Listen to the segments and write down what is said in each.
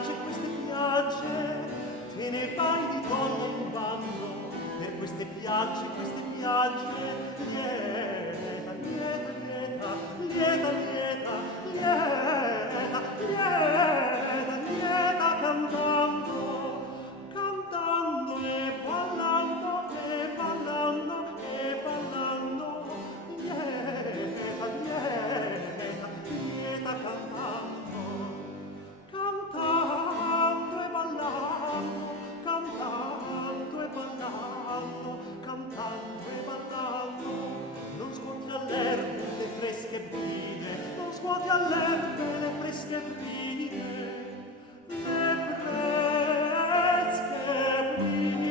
piagge, te ne vai di donne in bando, per queste piagge, lieta, lieta, lieta, lieta, lieta, lieta, lieta, lieta, cantando, cantando e ballando, e ballando, e ballando, lieta, lieta, lieta, cantando, cantando e ballando, cantando e ballando, cantando e ballando. Non scuoti all'erbe le fresche brine, non scuoti all'erbe le fresche brine, le fresche brine.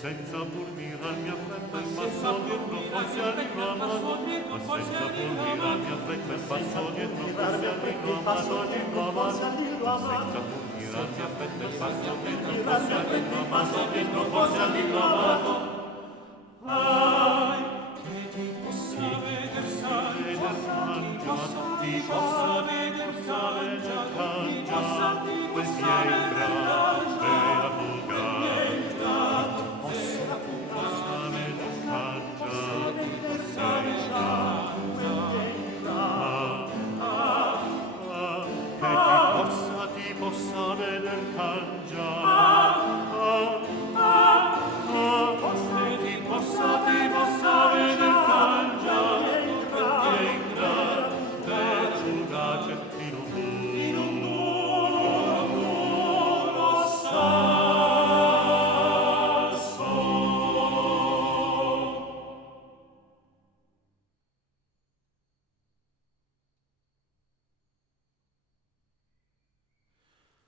Senza pur mirar mi affretta il passo dietro, poi si arriva a mano. Ma senza pur mirar mi affretta il passo dietro, poi si arriva a mano. Senza pur mirar mi affretta il passo dietro, poi si arriva a mano. Dietro, poi si arriva a mano. Ai, che ti possa veder cangia, ti possa veder cangia, quel miei bracci e la fuga. Che ti possa veder cangiare